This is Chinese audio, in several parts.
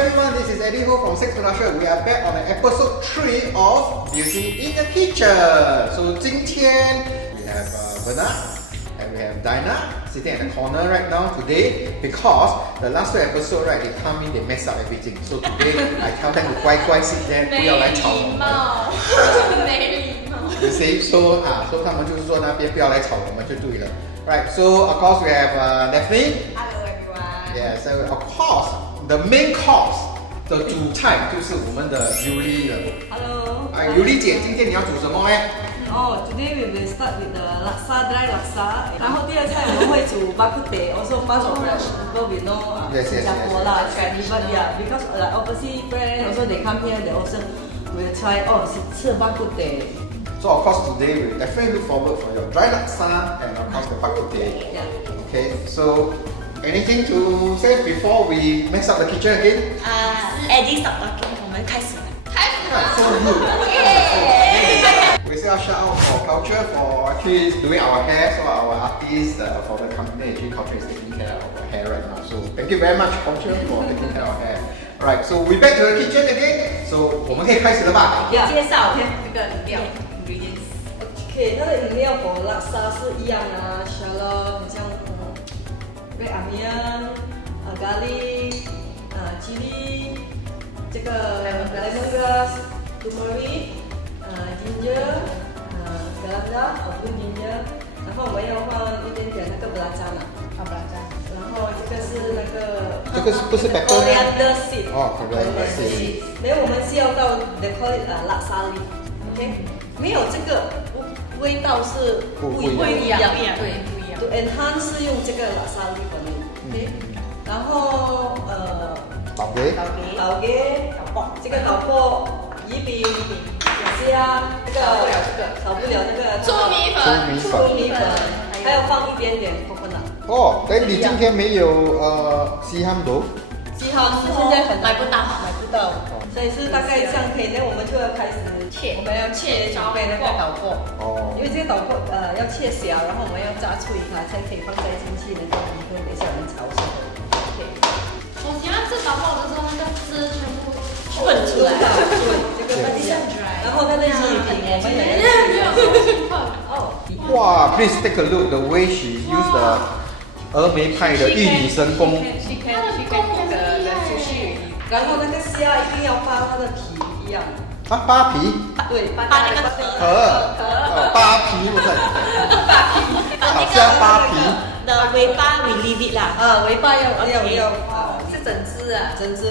everyone, this is Eddie Ho from Six Production. We are back on the episode 3 of Beauty in the Kitchen. So 今天 we have Bernard and we have Dinah sitting at the corner right now today because the last 2 episodes, right, they come in, they mess up everything. So today I tell them to 乖乖 sit there, 不要来吵我们。没礼貌。You see, so 他们就是说那边不要来吵我们就对了。Right, so of course we have Daphne. Hello everyone. Yeah, so of course the main course 的主菜就是我们的 Yuli 了。Hello. Yuli 姐，今天你要煮什么呢？Oh, today we will start with the laksa, dry laksa. 然后第二菜我们会煮 bak kut teh, also part of the people we know Yes. 新加坡啦 tradition. Yeah, because overseas friends also they come here, they also will try 吃 bak kut teh. So of course today we definitely look forward for your dry laksa and of course the bak kut teh. Yeah. Okay, so anything to say before we mess up the kitchen again? Eddie stop talking， 我们开始了。So good. We still shout out for culture for actually doing our hair. So our artists for the company actually culture is taking care of our hair right now. So thank you very much culture for taking care of our hair. Alright, so we back to the kitchen again. So 我们可以开始了吧？ Yeah. 介绍这个饮料 ingredients。 Okay, 它的饮料 for laksa 是一样啊 shallot 很像red onion, garlic, chili, 这个 lemongrass, turmeric, ginger, garam green ginger， 然后我们要放一点点那个 belacan 然后这个是那个这个是不是 pepper 呢？ coriander seed， coriander seed。然后我们是要到 they call it laksa leaf，OK， 没有这个味道是不一样，对，不一样。 To enhance 是用这个 laksa leaf 的 ，OK， 然后倒给这个豆粕、鱼饼、虾，这个少不了那个粗米粉，还要放一点点 coconut。哦，但你今天没有西汉豆？西汉现在买不到，所以是大概这样可以，那我们就要开始切，我们要切准备那个豆粕。哦。因为这个豆粕要切小，然后我们要炸脆它，才可以放在进去那个米粉，等一下我们炒熟。OK。我喜欢吃豆腐的时候，那个汁全部混出来，这个很香。然后它的鱼饼，我们也哇 ，Please take a look the way she used the 峨眉派的玉女神功。然后那个虾一定要扒它的皮一样。扒皮？对，扒那个扒皮不是？好像扒皮。的尾巴 we leave it 啦。尾巴要是整只啊，整只。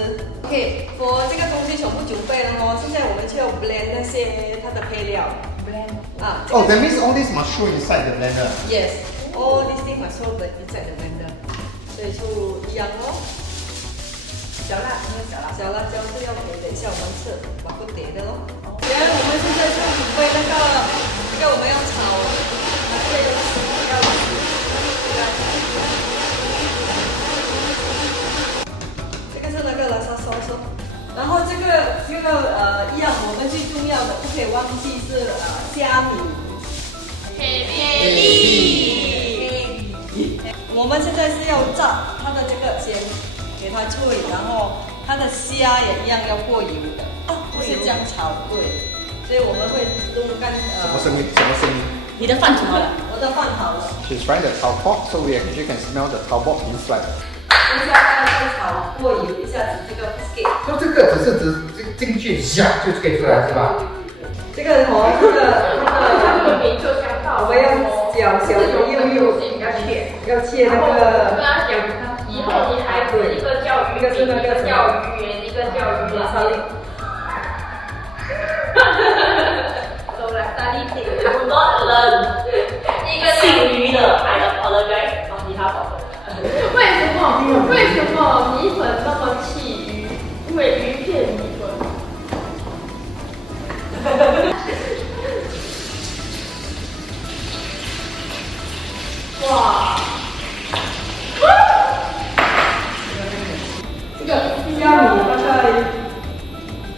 OK， for 这个东西全部准备了哦，现在我们就要 blend 那些它的配料。Oh, that means all this must show inside the blender. Yes, all these things must show inside the blender. 所以就一样哦。小辣椒是要给，等一下我们吃bak kut teh的咯。然后我们现在就准备那个我们要炒这个是那个laksa sauce。然后这个一样，我们最重要的不可以忘记是虾米。我们现在是要炸它的这个先给它脆，然后它的虾也一样要过油的，不是这样炒，对。所以我们会用什么声音？你的饭煮好了，我的饭好了。She's trying the tau pot, so we actually can smell the tau pot inside. 等一下再炒过油一下子，这个 biscuit。就这个只进去一下就可以出来是吧？这个我们要小的幼，要切那个。以后你孩子一个叫鱼饼，一个叫鱼圆，一个叫鱼沙粒。走了，沙粒饼。I'm not alone。一个姓鱼的，还有好的该帮其他宝宝。为什么米粉那么气鱼？因为鱼片米粉。哇！这个虾米大概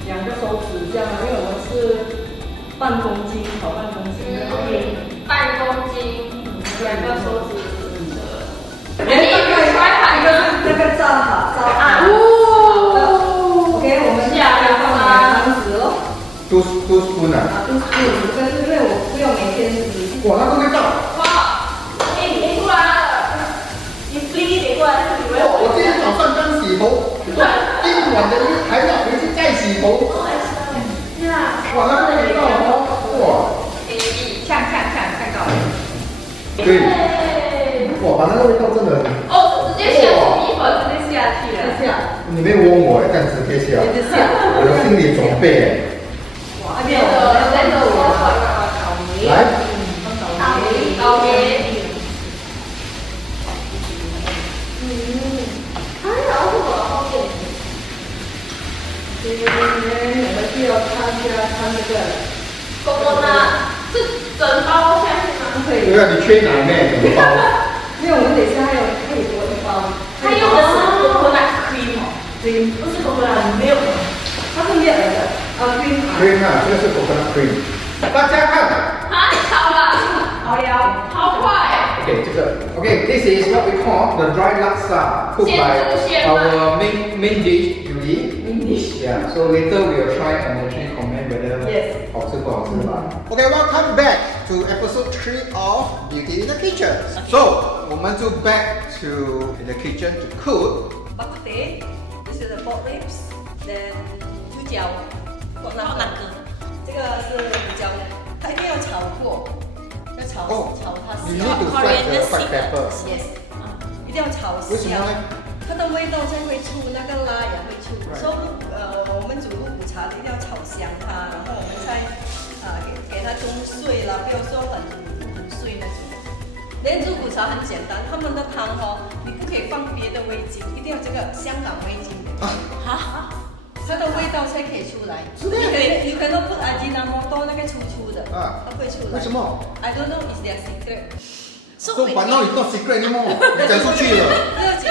2个手指这样，因为我们是半公斤，炒半公斤。半公斤，2个手指。大概一个是那个炸好， spoon 啊。都是这是因为我不用每天煮。哇，那个味道。哇，哎，你过来了，你飞一点过来，以为我今天早上刚洗头，今晚的还要回去再洗头。哇，那个味道哦，哇。看到了。对。哇，把那个味道真的很。哦，直接下米粉，直接下去了。你没有问我这样直接下，我有心理准备哎。哇，没有，那个我草莓。来。草莓。还有什么后面？今天我们就要看这个。公公啊，是整包下去吗？可以。对啊，你缺奶咩？怎么包？因为我们等一下还有多一包。它用的是coconut cream 哦，不是 coconut milk，它是面的，cream。cream 啊，这个是 coconut cream。大家看。啊，好了，好了，好快。Okay, 这个 okay, this is what we call the dry laksa cooked by our main dish, Julie. Main dish. Yeah. So later we will try and actually comment whether Yes. 好吃不好吃吧。Okay, welcome back to episode 3 of Beauty in the Kitchen. So 我们就 back to the kitchen to cook. Bak kut teh, this is the pork ribs, then 猪脚，pork knuckle。这个是比较，它一定要炒过，要炒它香。You need to fry the white pepper. Yes，一定要炒香。为什么呢？它的味道才会出，那个辣也会出。所以我们煮肉骨茶一定要炒香它，然后我们再给它中碎了，不要说很碎那种。连肉骨茶很简单，他们的汤你不可以放别的味精，一定要这个香港味精。它的味道才可以出来。你可能不Ajinomoto那个粗的，它会出来。为什么 ？I don't know is their secret。So but now it's not secret anymore. 你讲出去了。不要紧，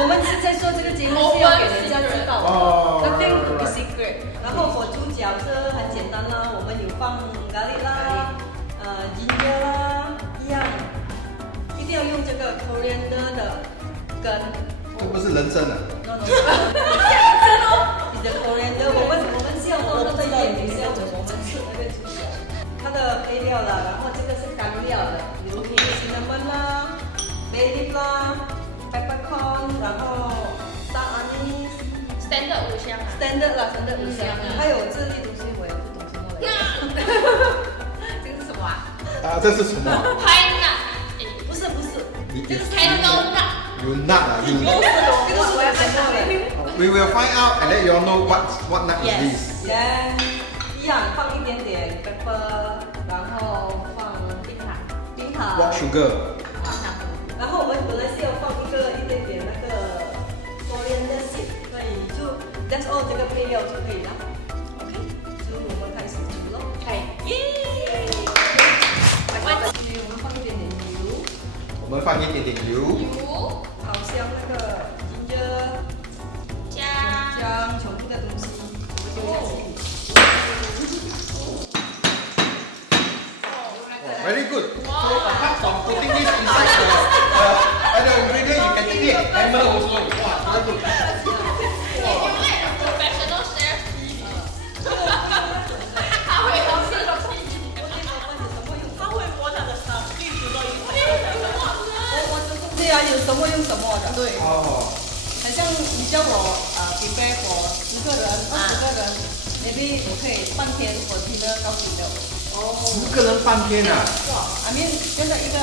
我们是在做这个节目是要给人家知道的。Nothing to be secret。然后火猪脚是很简单啦，我们有放咖喱啦，ginger 啦，一样，一定要用这个 coriander 的根。这不是人参啊。No。你的 coriander， 我们是要放它的眼睛，是要我们吃那个猪脚。它的配料啦，然后这个是干料的，比如cinnamon 啦、bay leaf 啦、peppercorn， 然后star anise。Standard 五香。Standard 五香。还有这类东西我也不懂什么来着。这个是什么啊？这是什么？拍那，不是，这是开刀那。You nut 啊，you nut。这个是我要什么的 We will find out and let you all know what nut is this. Then 一样放一点点 pepper， 然后放冰糖。What sugar? 然后我们本来是要放一点点那个 coriander seed， 所以就 that's all 这个配料就可以了。OK， 所以我们开始煮咯。耶！我们放一点点油。我们放一点点油。好香那个 ginger， 姜，全部的东西我们丢下去。Very good. So apart from putting this inside the ingredient, you can eat it. Hammer also. Wow, very good. Professional chef， 他会好吃的屁，他会摸他的手，一直都用。对啊，有什么用什么的。对。哦。好像你叫我prepare for 10个人、20个人 ，maybe 我可以半天我dinner搞定了。10个人半天啊！哇 I mean 真的一个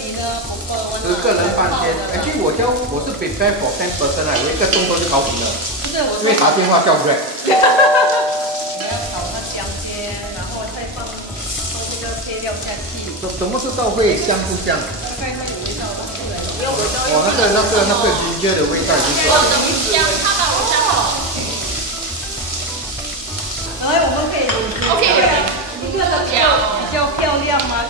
dinner proper 10个人半天。Actually 我是 prepare for 10 person 啊，我一个钟头就搞定了。不是我。因为打电话叫 Grab。我们要炒那香先，然后再放这个配料下去。什么时候会香不香？大概会有味道吧。哦，那个 ginger 的味道已经出来了。香，它把我香好。然后我们可以 OK。比较漂亮吗？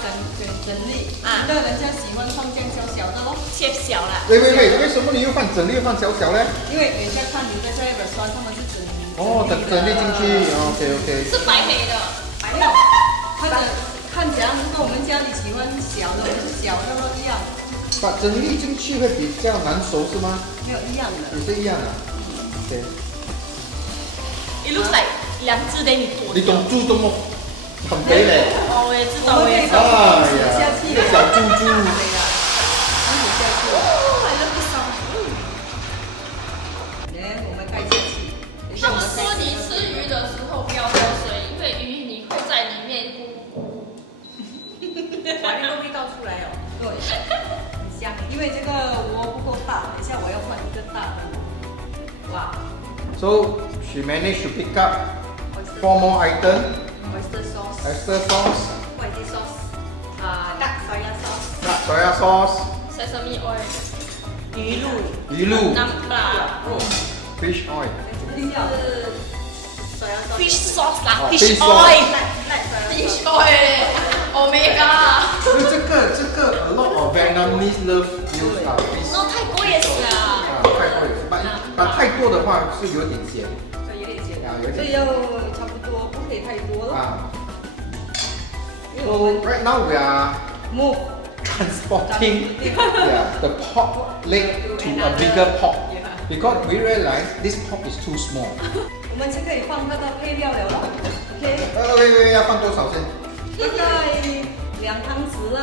整粒啊，那人家喜欢放这样小小的咯，切小了。喂，为什么你又放整粒又放小小呢？因为人家看你在这个酸，他们是整粒。哦，整粒进去 ，OK。是白黑的。没有，看怎样，跟我们家里喜欢小的，小的都一样。把整粒进去会比较难熟是吗？没有一样的。也是一样啊。OK。It looks like 2只给你剁。你懂猪怎么很肥嘞。哦，我也知道，我们可以我也知道。哎呀，下去一个小猪猪。下去。哦，还是不少。来，我们盖下去。他们说你吃鱼的时候不要喝水，因为鱼你会在里面咕咕。把那个味道出来哦。对，很香。因为这个锅不够大，等一下我要换一个大的锅。哇 So she managed to pick up 4 more items.，oyster sauce, Oyster sauce, white sauce, dark soya sauce, dark soya sauce, Sesame oil，鱼露、鱼露南巴，fish oil. 一定要是 soya sauce。 ，fish sauce 啦哦，fish fish sauce oil，fish oil，omega。因为这个 a lot of Vietnamese love use fish. 然后泰国也是啊。泰国也是，把太多的话是有点咸所以有点咸啊，有点所以要差不多，不可以太多了。啊。因为我 So 们 right now we are move transporting the pork leg to a bigger pot because we realize this pot is too small. 我们就可以放它的配料了咯。OK，喂，要放多少先大概2汤匙啦。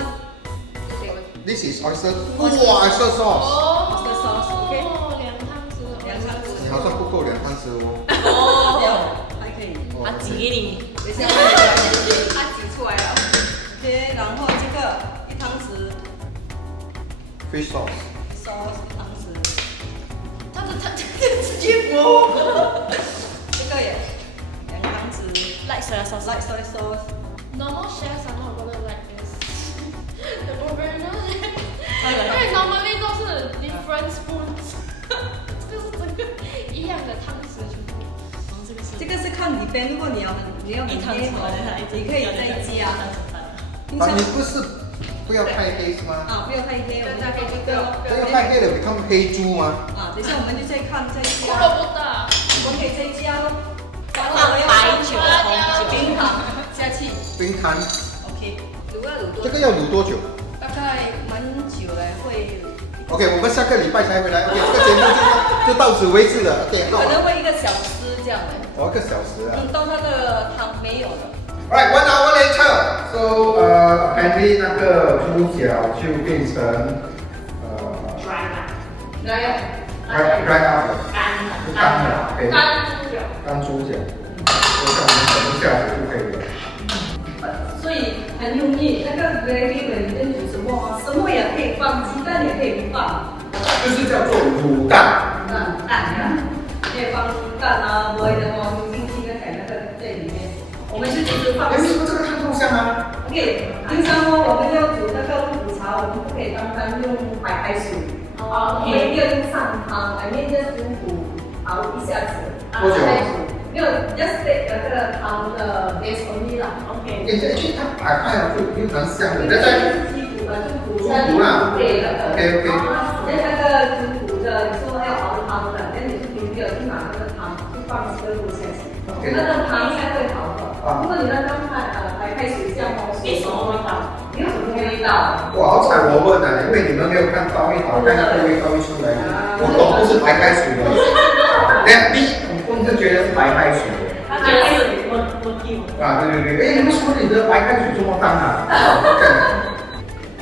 ？This is oyster. 哇，oyster sauce. ，oyster sauce，OK 两汤匙。 2汤匙。你好像不够2汤匙哦。哦，还可以。哦啊，挤给你。等一下我它挤出来了。OK，然后这个1汤匙 Fish sauce. sauce 1汤匙，他直接播。这个也2汤匙 Like soya sauce。 light soy sauce。 Normal chefs are not gonna like this. The foreigners. 因为 normally 都是 different spoons. 这个是整个一样的汤匙全部。这个是看你边，如果你要很一汤匙黑哦，你可以再加。冰箱啊，你不是不要太黑是吗？啊，不要太黑，我们再放这个咯。不要太黑了，become 黑猪吗？啊，等一下我们就再看再胡萝加，卜的。我们可以再加咯。放白酒、红酒。冰糖下去冰糖， ，OK。卤要卤多这个要卤多久大概蛮久嘞，会？OK，我们下个礼拜才回来。OK，这个节目就到此为止了。OK，好可。能会1个小时这样的。 1个小时啊。到它的汤没有了。 Right, 1 hour later. So, apparently 那个猪脚就变成来呀， dry out 了，就干了，对，干猪脚。干猪脚。所以像我们整个下子就可以了。所以很容易。那个 gravy 里面煮什么啊？什么也可以放，鸡蛋也可以不放。就是叫做卤蛋。蛋呀，可以放蛋啊，我的话丢进去跟那个在里面。我们就只是放。哎，为什么这个看透香啊？ OK，平常哦，我们要煮那个肉骨茶，我们不可以单单用白开水，我们要用上汤，里面的猪骨熬一下子，多久再煮。没有 just take 那个汤的 base only 啦。OK。哎，去它打开了就蛮香的，这但是鸡骨的，猪骨。猪骨啦。对的。OK。那个猪骨的，你说要熬汤的，那你就平时去拿那个汤，就放这个肉下去，那个汤才会好的。如果你那个白开水这样哦，没什么味道，没有什么味道。哇，好彩我问了，因为你们没有看到，一打开那个味道一出来，我懂不是白开水的。那我是觉得是白开水。他觉得是我丢。啊，对。哎，为什么你的白开水这么淡啊？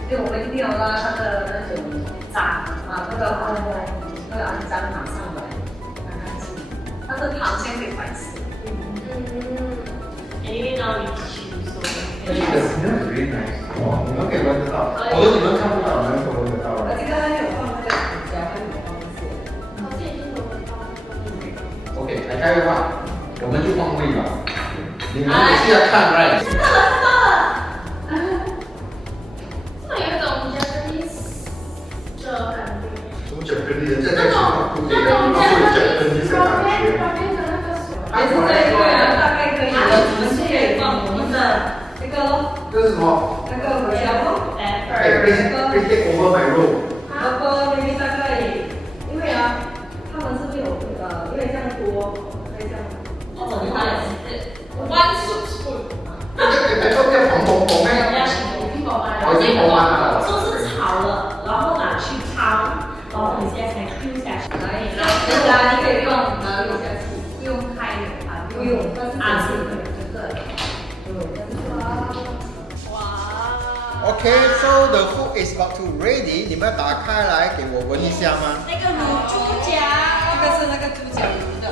因为我们一定要拉它的那种渣啊，那个渣马上来，它的糖先会白色。Anyway, now we choose. So. 这个 smell is really nice。哇，你们可以闻得到，我说你们看不到，你们可以闻得到啊。这个还有放那个胡椒，还有放这些。好像已经有闻到。 OK，来开话，我们就换位吧。你们也是要看 right？ 这有一种 Japanese 的感觉。什么Japanese的？这在情况不对的，你们会Japanese的感觉。也是这个大概可以了，我们是可以放我们的这个咯，这是什么？那个胡椒咯。哎，please take over my role。然后因为大概，因为啊，他们是没有因为这样多，可以这样。One soup spoon。这个红红红哎。我已经红完了。就是炒了，然后拿去汤，然后你现在才 Q 下去。对啊，你可以用哪里下去？不用开的啊，不用，但是啊是对。Okay, so the food is about to ready. 你们打开来给我闻一下吗？那个卤猪脚，这个是那个猪脚卤的。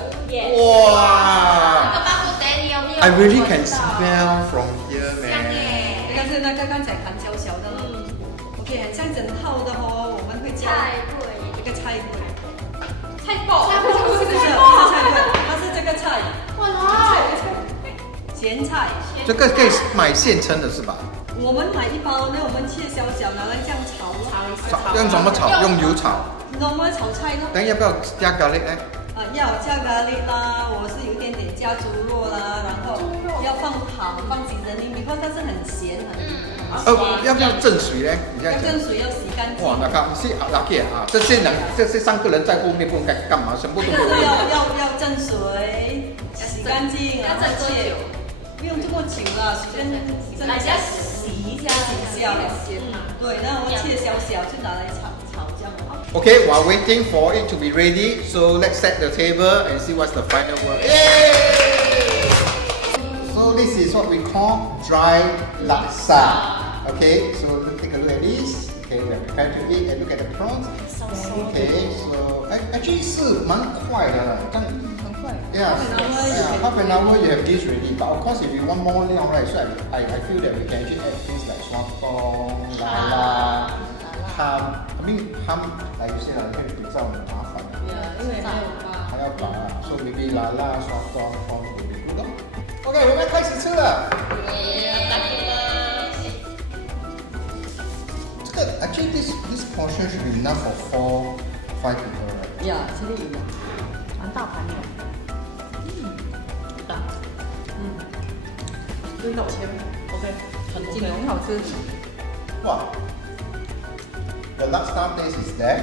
哇那个巴布德你有没有 I really can smell from here, 香 man. 哎，这个是那个刚才盘小小的了。OK， 很像整套的哦，我们会叫菜桂，这个菜桂。菜爆，不是菜桂，它是这个菜，哇，咸菜。这个可以买现成的是吧？我们买一包呢，我们切小小拿来这样炒咯。用什么炒？用油炒。你懂吗？炒菜咯。等要不要加咖喱呢？要加咖喱啦，我是有一点点加猪肉啦，然后要放糖，放几仁粒，因为它是很咸很要不要蒸水呢？你这样讲。要蒸水要洗干净。哇，那个是lucky啊！这些3个人在后面不应该干嘛？全部都没有。要蒸水，洗干净，然后切。不用这么久了，蒸一下洗一下，洗一下。对，然后切小小就拿来炒这样。Okay, while waiting for it to be ready, so let's set the table and see what's the final word. Yay! So this is what we call dry laksa. Okay, so take a look at this. Okay, we are prepared to eat and look at the prawns. Okay, so actually 是蛮快的了，但很快。Yeah, half an hour you have this ready. But of course, if you want more now, right? So I feel that we can actually add things like sotong, lala, ham. I mean ham, like you said, 会比较麻烦。因为还要拔啊，所以 maybe lala, sotong, prawn will be good 咯。OK， 我们开始吃了。这个 actually this portion should be enough for 5 people, right? 呀，这里有蛮大盘的。大。就那我切，OK， 很好吃。哇 ，the laksa taste is there.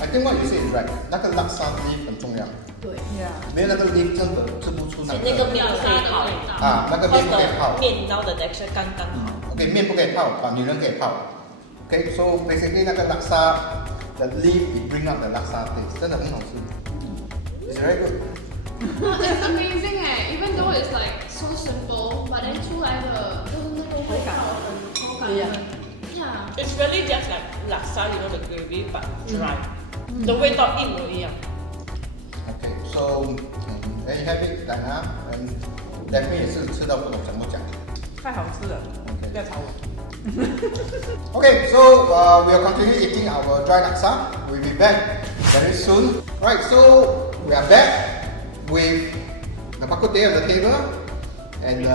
I think what you say is right. 那个 laksa leaf 很重要。对呀。没有那个 leaf 根本吃不出那那个面可以泡啊，那个面不可以泡。面包的 texture 刚刚好。OK， 面不可以泡，女人可以泡。OK， so basically 那个 laksa the leaf it bring out the laksa taste， 真的很好吃。It's very good. It's amazing 哎 even though it's like so simple, but then 出来的就是那个味道口感Yeah. It's really just like laksa, you know the gravy, but dry. The 味道一模一样。Okay, so there you have it, Dana. And Daphne 也是吃到不懂怎么讲。太好吃了，不要吵我。Okay, so we are continuing eating our dry laksa. We'll be back very soon. Right, so we are back with the bak kut teh on the table and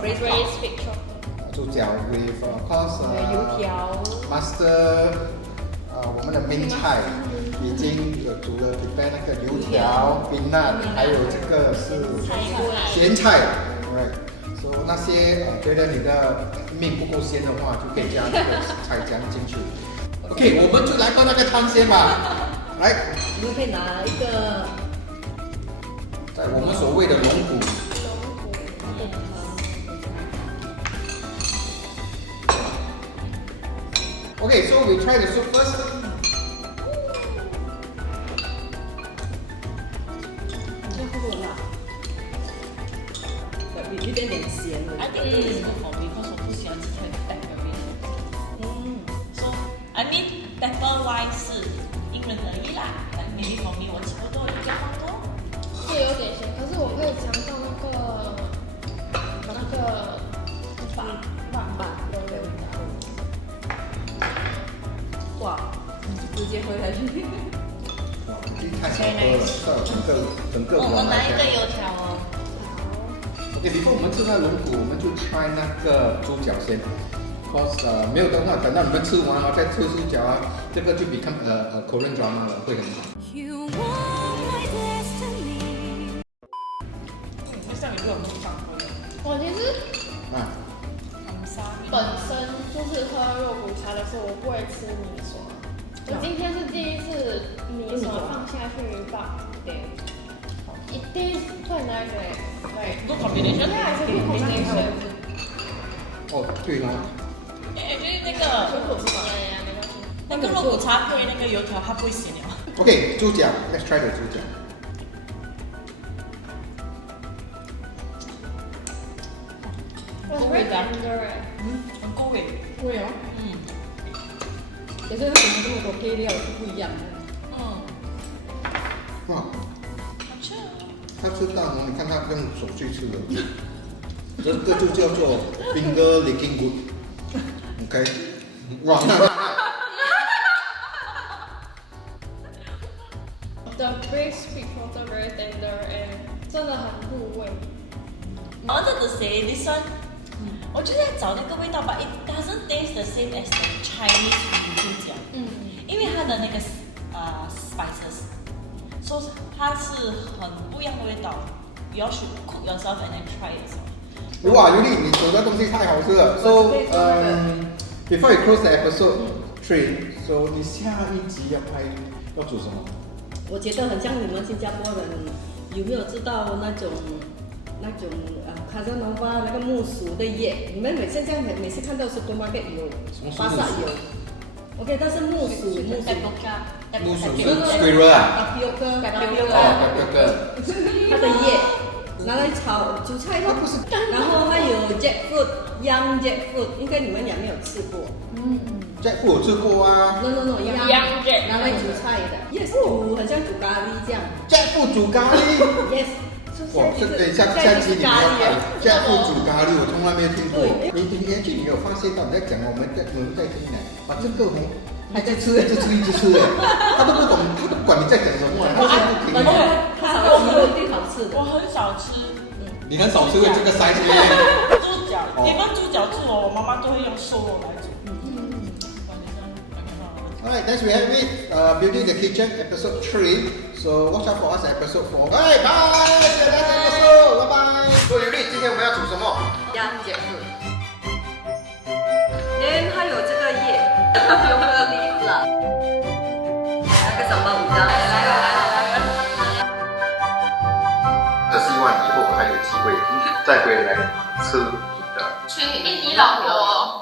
Braised pig chop. 猪脚 with of course 油条 master 我们的名菜已经有煮了 prepare 那个油条、冰蛋，还有这个是咸菜 ，right？ So 那些觉得你的面不够鲜的话，就可以加这个菜浆进去。OK， 我们就来喝那个汤先吧。来，你们可以拿一个在我们所谓的龙骨。Okay, so we try the soup first. 有点点咸的。 I think this is good for me because 我不喜欢吃太 peppery。So I mean pepper wise 是因人而异啦。But maybe for me 我吃不多，就加放多。会有点咸，可是我可以尝到那个把的味道。哇，直接喝下去。太好喝了，整个我拿一个完油条哦。OK，before 我们吃那龙骨，我们就 try 那个猪脚先。Cause 没有的话，等到你们吃完了再吃猪脚啊，这个就 become Korean drama 了，会很长。就像你这种不常喝的。我其实本本身就是喝肉骨茶的时候，我不会吃米刷。我今天是第一次米刷放下去吧，对。It tastes quite nice 哎 good combination。 Yeah, it's a good combination. 哦，对哦。就是那个肉骨茶配那个油条，它不会咸了。OK， 猪脚 ，Let's try the 猪脚。It's very tender 哎。很够味。对啊。可是为什么这么多配料是不一样的？哇，好吃啊！他吃蛋哦，你看他用手去吃的，这个就叫做 finger licking good。OK， 哇，The base sweet potato very tender and 真的很入味。I wanted to say this one，我就在找那个味道吧，it doesn't taste the same as the Chinese 猪脚，因为它的那个spices， so 它是很不一样的味道。You should cook yourself and then try yourself。哇，尤丽，你煮的东西太好吃了。So before you close the episode 3, so 你下一集要煮什么？我觉得很像你们新加坡人，有没有知道那种卡扎农巴那个木薯的叶？你们每次看到 supermarket 有巴萨有 ，OK， 但是木薯木薯 tapioca， squirrel 啊tapioca，它的叶拿来炒煮菜咯。不是，然后还有 jackfruit，young jackfruit， 应该你们也没有吃过。jackfruit 我吃过啊。 No，young jack 拿来煮菜的 ，yes， 煮很像煮咖喱这样。jackfruit 煮咖喱。Yes。哇，这等下集你们要看 jackfruit 煮咖喱，我从来没有听过。你有发现到你在讲我们在听呢？啊，这个还在吃，一直吃哎，他都不管你在讲什么，他是不停。它好吃，一定好吃的。我很少吃你很少吃会这个 size 里面。猪脚，你们猪脚煮我妈妈都会用瘦肉来煮。Alright, next we have it, Building the Kitchen, episode 3. So watch out for us at episode 4. Alright, bye! See you next episode. Bye bye. So 尤丽，今天我们要煮什么？ young jackfruit。then 还有这个叶，有个 leaf 了。那个什么五张，来。希望以后还有机会再回来吃你的。娶印尼老婆。